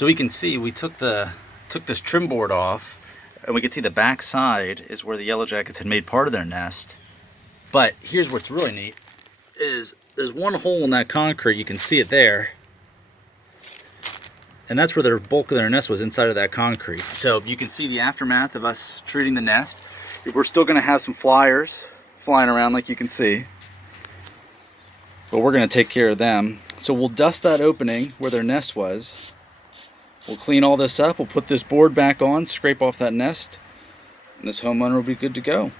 So we can see we took this trim board off, and we can see the back side is where the yellow jackets had made part of their nest. But here's what's really neat is there's one hole in that concrete, you can see it there, and that's where the bulk of their nest was, inside of that concrete. So you can see the aftermath of us treating the nest. We're still going to have some flyers flying around, like you can see, but we're going to take care of them. So we'll dust that opening where their nest was. We'll clean all this up. We'll put this board back on, scrape off that nest, and this homeowner will be good to go.